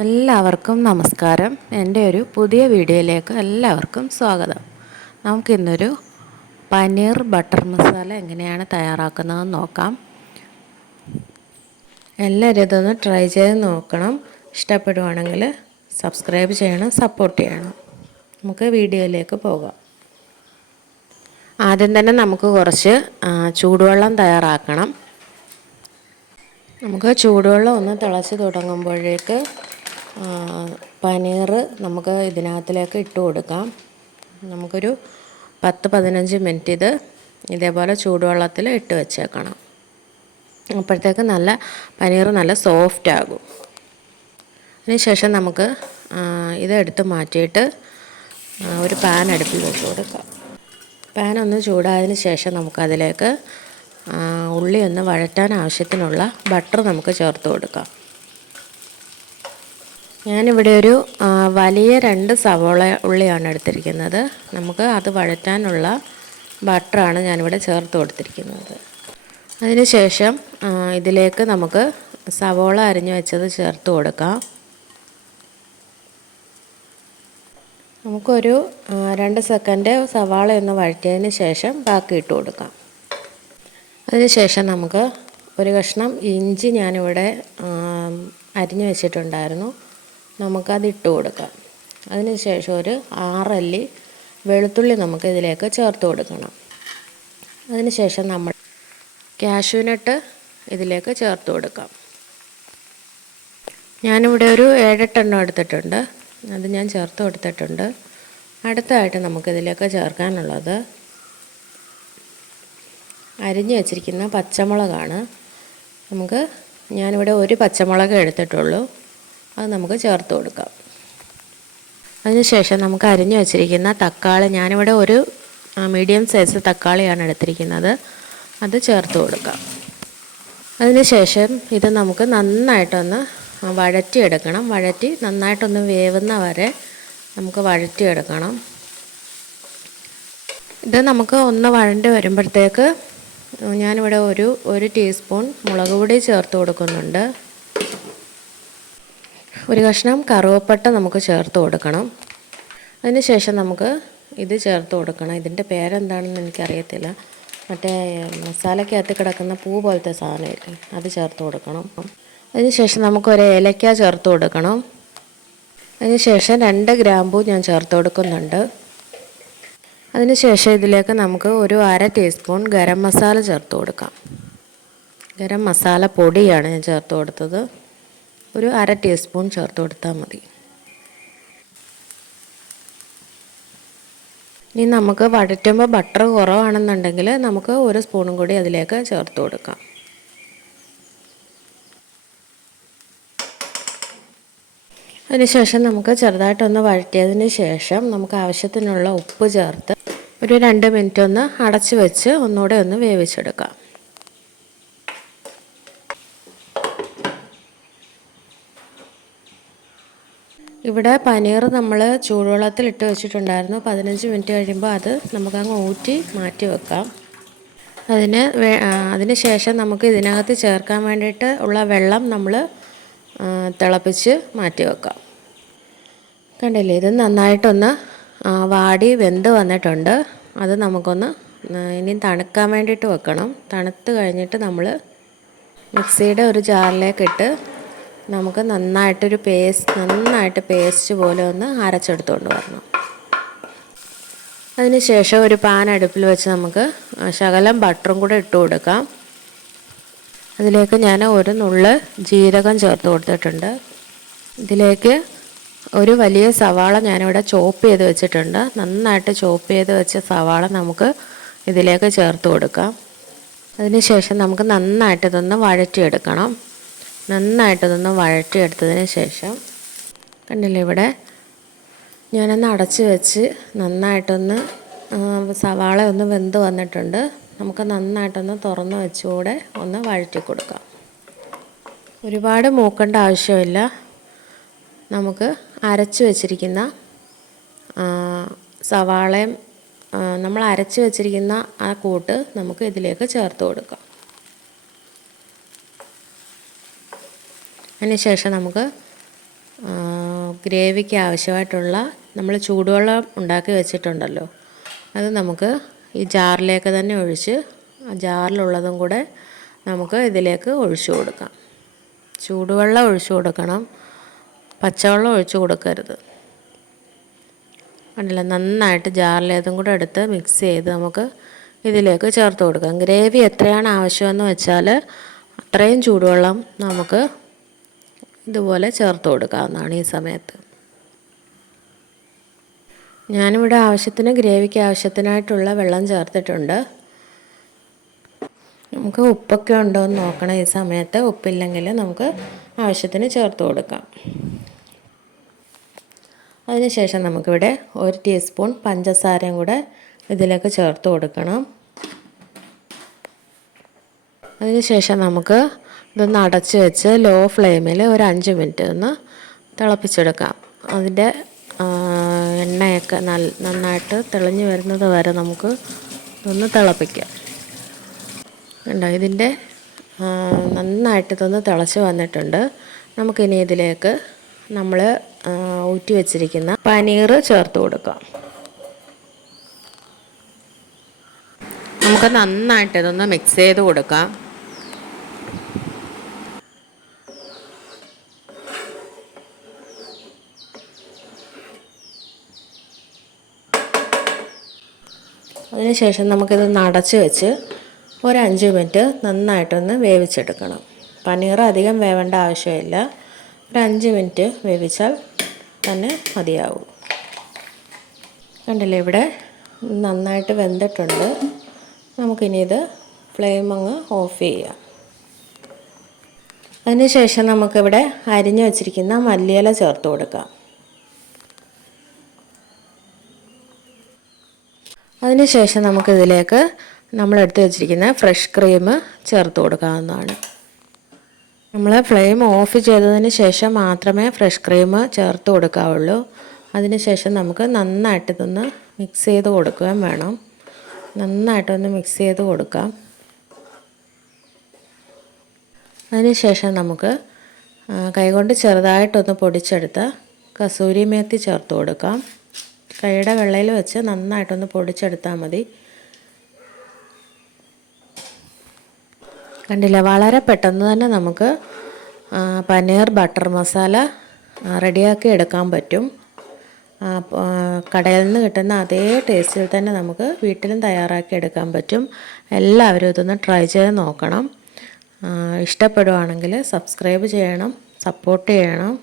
എല്ലാവർക്കും നമസ്കാരം. എൻ്റെ ഒരു പുതിയ വീഡിയോയിലേക്ക് എല്ലാവർക്കും സ്വാഗതം. നമുക്കിന്നൊരു പനീർ ബട്ടർ മസാല എങ്ങനെയാണ് തയ്യാറാക്കുന്നതെന്ന് നോക്കാം. എല്ലാവരും ഇതൊന്ന് ട്രൈ ചെയ്ത് നോക്കണം. ഇഷ്ടപ്പെടുവാണെങ്കിൽ സബ്സ്ക്രൈബ് ചെയ്യണം, സപ്പോർട്ട് ചെയ്യണം. നമുക്ക് വീഡിയോയിലേക്ക് പോകാം. ആദ്യം തന്നെ നമുക്ക് കുറച്ച് ചൂടുവെള്ളം തയ്യാറാക്കണം. നമുക്ക് ചൂടുവെള്ളം ഒന്ന് തിളച്ച് തുടങ്ങുമ്പോഴേക്ക് പനീർ നമുക്ക് ഇതിനകത്തിലേക്ക് ഇട്ട് കൊടുക്കാം. നമുക്കൊരു 10-15 മിനിറ്റ് ഇതേപോലെ ചൂടുവെള്ളത്തിൽ ഇട്ട് വെച്ചേക്കണം. അപ്പോഴത്തേക്ക് പനീർ നല്ല സോഫ്റ്റ് ആകും. അതിനുശേഷം നമുക്ക് ഇതെടുത്ത് മാറ്റിയിട്ട് ഒരു പാൻ അടുപ്പിൽ വെച്ച് കൊടുക്കാം. പാൻ ഒന്ന് ചൂടായതിന് ശേഷം നമുക്കതിലേക്ക് ഉള്ളി ഒന്ന് വഴറ്റാൻ ആവശ്യത്തിനുള്ള ബട്ടർ നമുക്ക് ചേർത്ത് കൊടുക്കാം. ഞാനിവിടെ ഒരു വലിയ 2 സവോള ഉള്ളിയാണ് എടുത്തിരിക്കുന്നത്. നമുക്ക് അത് വഴറ്റാനുള്ള ബട്ടറാണ് ഞാനിവിടെ ചേർത്ത് കൊടുത്തിരിക്കുന്നത്. അതിനുശേഷം ഇതിലേക്ക് നമുക്ക് സവോള അരിഞ്ഞു വെച്ചത് ചേർത്ത് കൊടുക്കാം. നമുക്കൊരു 2 സെക്കൻഡ് സവാള ഒന്ന് വഴറ്റിയതിന് ശേഷം ബാക്കി ഇട്ട് കൊടുക്കാം. അതിനുശേഷം നമുക്ക് ഒരു കഷ്ണം ഇഞ്ചി ഞാനിവിടെ അരിഞ്ഞു വെച്ചിട്ടുണ്ടായിരുന്നു, നമുക്കതിട്ട് കൊടുക്കാം. അതിനുശേഷം ഒരു 6 അല്ലി വെളുത്തുള്ളി നമുക്ക് ഇതിലേക്ക് ചേർത്ത് കൊടുക്കണം. അതിനുശേഷം നമ്മൾ കാഷ്യൂനട്ട് ഇതിലേക്ക് ചേർത്ത് കൊടുക്കാം. ഞാനിവിടെ ഒരു 7-8 എണ്ണം എടുത്തിട്ടുണ്ട്, അത് ഞാൻ ചേർത്ത് കൊടുത്തിട്ടുണ്ട്. അടുത്തതായിട്ട് നമുക്കിതിലേക്ക് ചേർക്കാനുള്ളത് അരിഞ്ഞു വെച്ചിരിക്കുന്ന പച്ചമുളകാണ്. ഞാനിവിടെ ഒരു പച്ചമുളക് എടുത്തിട്ടുള്ളൂ, അത് നമുക്ക് ചേർത്ത് കൊടുക്കാം. അതിനുശേഷം നമുക്ക് അരിഞ്ഞു വെച്ചിരിക്കുന്ന തക്കാളി, ഞാനിവിടെ ഒരു മീഡിയം സൈസ് തക്കാളിയാണ് എടുത്തിരിക്കുന്നത്, അത് ചേർത്ത് കൊടുക്കാം. അതിനുശേഷം ഇത് നമുക്ക് നന്നായിട്ടൊന്ന് വഴറ്റിയെടുക്കണം. നന്നായിട്ടൊന്ന് വേവുന്ന വരെ നമുക്ക് വഴറ്റിയെടുക്കണം. ഇത് നമുക്ക് ഒന്ന് വഴണ്ടി വരുമ്പോഴത്തേക്ക് ഞാനിവിടെ ഒരു ടീസ്പൂൺ മുളക് പൊടി ചേർത്ത് കൊടുക്കുന്നുണ്ട്. ഒരു കഷ്ണം കറുവപ്പട്ട നമുക്ക് ചേർത്ത് കൊടുക്കണം. അതിനുശേഷം നമുക്ക് ഇത് ചേർത്ത് കൊടുക്കണം. ഇതിൻ്റെ പേരെന്താണെന്ന് എനിക്കറിയത്തില്ല. മറ്റേ മസാലയ്ക്കകത്ത് കിടക്കുന്ന പൂ പോലത്തെ സാധനമില്ലേ, അത് ചേർത്ത് കൊടുക്കണം. അതിനുശേഷം നമുക്കൊരു ഏലക്ക ചേർത്ത് കൊടുക്കണം. അതിനുശേഷം 2 ഗ്രാമ്പൂ ഞാൻ ചേർത്ത് കൊടുക്കുന്നുണ്ട്. അതിനുശേഷം ഇതിലേക്ക് നമുക്ക് ഒരു 1/2 ടീസ്പൂൺ ഗരം മസാല ചേർത്ത് കൊടുക്കാം. ഗരം മസാല പൊടിയാണ് ഞാൻ ചേർത്ത് കൊടുത്തത്, ഒരു 1/2 ടീസ്പൂൺ ചേർത്ത് കൊടുത്താൽ മതി. ഇനി നമുക്ക് വഴറ്റുമ്പോൾ ബട്ടർ കുറവാണെന്നുണ്ടെങ്കിൽ നമുക്ക് 1 സ്പൂണും കൂടി അതിലേക്ക് ചേർത്ത് കൊടുക്കാം. അതിനുശേഷം നമുക്ക് ചെറുതായിട്ടൊന്ന് വഴറ്റിയതിന് ശേഷം നമുക്ക് ആവശ്യത്തിനുള്ള ഉപ്പ് ചേർത്ത് ഒരു 2 മിനിറ്റ് ഒന്ന് അടച്ച് വെച്ച് ഒന്നുകൂടെ ഒന്ന് വേവിച്ചെടുക്കാം. ഇവിടെ പനീർ നമ്മൾ ചൂടുവെള്ളത്തിൽ ഇട്ട് വെച്ചിട്ടുണ്ടായിരുന്നു. 15 മിനിറ്റ് കഴിയുമ്പോൾ അത് നമുക്കങ്ങ് ഊറ്റി മാറ്റി വെക്കാം. അതിന് ശേഷം നമുക്ക് ഇതിനകത്ത് ചേർക്കാൻ വേണ്ടിയിട്ട് ഉള്ള വെള്ളം നമ്മൾ തിളപ്പിച്ച് മാറ്റി വെക്കാം. കണ്ടില്ലേ, ഇത് നന്നായിട്ടൊന്ന് വാടി വെന്ത് വന്നിട്ടുണ്ട്. അത് നമുക്കൊന്ന് ഇനി തണുക്കാൻ വേണ്ടിയിട്ട് വെക്കണം. തണുത്ത് കഴിഞ്ഞിട്ട് നമ്മൾ മിക്സിയുടെ ഒരു ജാറിലേക്കിട്ട് നമുക്ക് നന്നായിട്ട് പേസ്റ്റ് പോലെ ഒന്ന് അരച്ചെടുത്തുകൊണ്ട് വരണം. അതിനുശേഷം ഒരു പാൻ അടുപ്പിൽ വെച്ച് നമുക്ക് ശകലം ബട്ടറും കൂടെ ഇട്ട് കൊടുക്കാം. അതിലേക്ക് ഞാൻ ഒരു നുള്ള് ജീരകം ചേർത്ത് കൊടുത്തിട്ടുണ്ട്. ഇതിലേക്ക് ഒരു വലിയ സവാള ഞാനിവിടെ ചോപ്പ് ചെയ്ത് വെച്ചിട്ടുണ്ട്. നന്നായിട്ട് ചോപ്പ് ചെയ്ത് വെച്ച സവാള നമുക്ക് ഇതിലേക്ക് ചേർത്ത് കൊടുക്കാം. അതിനുശേഷം നമുക്ക് നന്നായിട്ട് ഇതൊന്ന് വഴറ്റിയെടുക്കണം. നന്നായിട്ടതൊന്ന് വഴറ്റിയെടുത്തതിന് ശേഷം കണ്ടില്ലേ, ഇവിടെ ഞാനൊന്ന് അടച്ച് വെച്ച് നന്നായിട്ടൊന്ന് സവാള ഒന്ന് വെന്ത് വന്നിട്ടുണ്ട്. നമുക്ക് നന്നായിട്ടൊന്ന് തുറന്ന് വെച്ചുകൂടെ ഒന്ന് വഴറ്റി കൊടുക്കാം. ഒരുപാട് മൂക്കേണ്ട ആവശ്യമില്ല. നമുക്ക് അരച്ച് വെച്ചിരിക്കുന്ന സവാളയും നമ്മൾ അരച്ച് വെച്ചിരിക്കുന്ന ആ കൂട്ട് നമുക്ക് ഇതിലേക്ക് ചേർത്ത് കൊടുക്കാം. അതിനുശേഷം നമുക്ക് ഗ്രേവിക്ക് ആവശ്യമായിട്ടുള്ള നമ്മൾ ചൂടുവെള്ളം ഉണ്ടാക്കി വെച്ചിട്ടുണ്ടല്ലോ, അത് നമുക്ക് ഈ ജാറിലേക്ക് തന്നെ ഒഴിച്ച് ആ ജാറിലുള്ളതും കൂടെ നമുക്ക് ഇതിലേക്ക് ഒഴിച്ചു കൊടുക്കാം. ചൂടുവെള്ളം ഒഴിച്ചു കൊടുക്കണം, പച്ചവെള്ളം ഒഴിച്ചു കൊടുക്കരുത്. കണ്ടില്ല, നന്നായിട്ട് ജാറിലേതും കൂടെ എടുത്ത് മിക്സ് ചെയ്ത് നമുക്ക് ഇതിലേക്ക് ചേർത്ത് കൊടുക്കാം. ഗ്രേവി എത്രയാണ് ആവശ്യമെന്ന് വെച്ചാൽ അത്രയും ചൂടുവെള്ളം നമുക്ക് ഇതുപോലെ ചേർത്ത് കൊടുക്കാവുന്നതാണ് ഈ സമയത്ത്. ഞാനിവിടെ ആവശ്യത്തിന് ഗ്രേവിക്ക് ആവശ്യത്തിനായിട്ടുള്ള വെള്ളം ചേർത്തിട്ടുണ്ട്. നമുക്ക് ഉപ്പൊക്കെ ഉണ്ടോ എന്ന് നോക്കണം ഈ സമയത്ത്. ഉപ്പില്ലെങ്കിൽ നമുക്ക് ആവശ്യത്തിന് ചേർത്ത് കൊടുക്കാം. അതിനുശേഷം നമുക്കിവിടെ 1 ടീസ്പൂൺ പഞ്ചസാരയും കൂടെ ഇതിലേക്ക് ചേർത്ത് കൊടുക്കണം. അതിനുശേഷം നമുക്ക് ഇതൊന്ന് അടച്ച് വെച്ച് ലോ ഫ്ലെയിമിൽ ഒരു 5 മിനിറ്റ് ഒന്ന് തിളപ്പിച്ചെടുക്കാം. അതിൻ്റെ എണ്ണയൊക്കെ നന്നായിട്ട് തെളിഞ്ഞ് വരുന്നത് വരെ നമുക്ക് ഇതൊന്ന് തിളപ്പിക്കാം. കണ്ടോ, ഇതിൻ്റെ നന്നായിട്ട് ഇതൊന്ന് തിളച്ച് വന്നിട്ടുണ്ട്. നമുക്കിനി ഇതിലേക്ക് നമ്മൾ ഊറ്റി വെച്ചിരിക്കുന്ന പനീർ ചേർത്ത് കൊടുക്കാം. നമുക്ക് നന്നായിട്ട് ഇതൊന്ന് മിക്സ് ചെയ്ത് കൊടുക്കാം. അതിനുശേഷം നമുക്കിത് അടച്ച് വെച്ച് ഒരു 5 മിനിറ്റ് നന്നായിട്ടൊന്ന് വേവിച്ചെടുക്കണം. പനീർ അധികം വേവേണ്ട ആവശ്യമില്ല, ഒരു 5 മിനിറ്റ് വേവിച്ചാൽ തന്നെ മതിയാവും. കണ്ടില്ലേ, ഇവിടെ നന്നായിട്ട് വെന്തിട്ടുണ്ട്. നമുക്കിനി ഇത് ഫ്ലെയിം അങ്ങ് ഓഫ് ചെയ്യാം. അതിനുശേഷം നമുക്കിവിടെ അരിഞ്ഞു വച്ചിരിക്കുന്ന മല്ലിയില ചേർത്ത് കൊടുക്കാം. അതിനുശേഷം നമുക്കിതിലേക്ക് നമ്മളെടുത്ത് വെച്ചിരിക്കുന്ന ഫ്രഷ് ക്രീം ചേർത്ത് കൊടുക്കാവുന്നതാണ്. നമ്മൾ ഫ്ലെയിം ഓഫ് ചെയ്തതിന് ശേഷം മാത്രമേ ഫ്രഷ് ക്രീം ചേർത്ത് കൊടുക്കാവുള്ളൂ. അതിനുശേഷം നമുക്ക് നന്നായിട്ട് ഇതൊന്ന് മിക്സ് ചെയ്ത് കൊടുക്കുകയും വേണം. നന്നായിട്ടൊന്ന് മിക്സ് ചെയ്ത് കൊടുക്കാം. അതിനുശേഷം നമുക്ക് കൈകൊണ്ട് ചെറുതായിട്ടൊന്ന് പൊടിച്ചെടുത്ത് കസൂരി മേത്തി ചേർത്ത് കൊടുക്കാം. കൈയുടെ വെള്ളയിൽ വെച്ച് നന്നായിട്ടൊന്ന് പൊടിച്ചെടുത്താൽ മതി. കണ്ടില്ല, വളരെ പെട്ടെന്ന് തന്നെ നമുക്ക് പനീർ ബട്ടർ മസാല റെഡിയാക്കി എടുക്കാൻ പറ്റും. കടയിൽ നിന്ന് കിട്ടുന്ന അതേ ടേസ്റ്റിൽ തന്നെ നമുക്ക് വീട്ടിലും തയ്യാറാക്കി എടുക്കാൻ പറ്റും. എല്ലാവരും ഇതൊന്ന് ട്രൈ ചെയ്ത് നോക്കണം. ഇഷ്ടപ്പെടുവാണെങ്കിൽ സബ്സ്ക്രൈബ് ചെയ്യണം, സപ്പോർട്ട് ചെയ്യണം.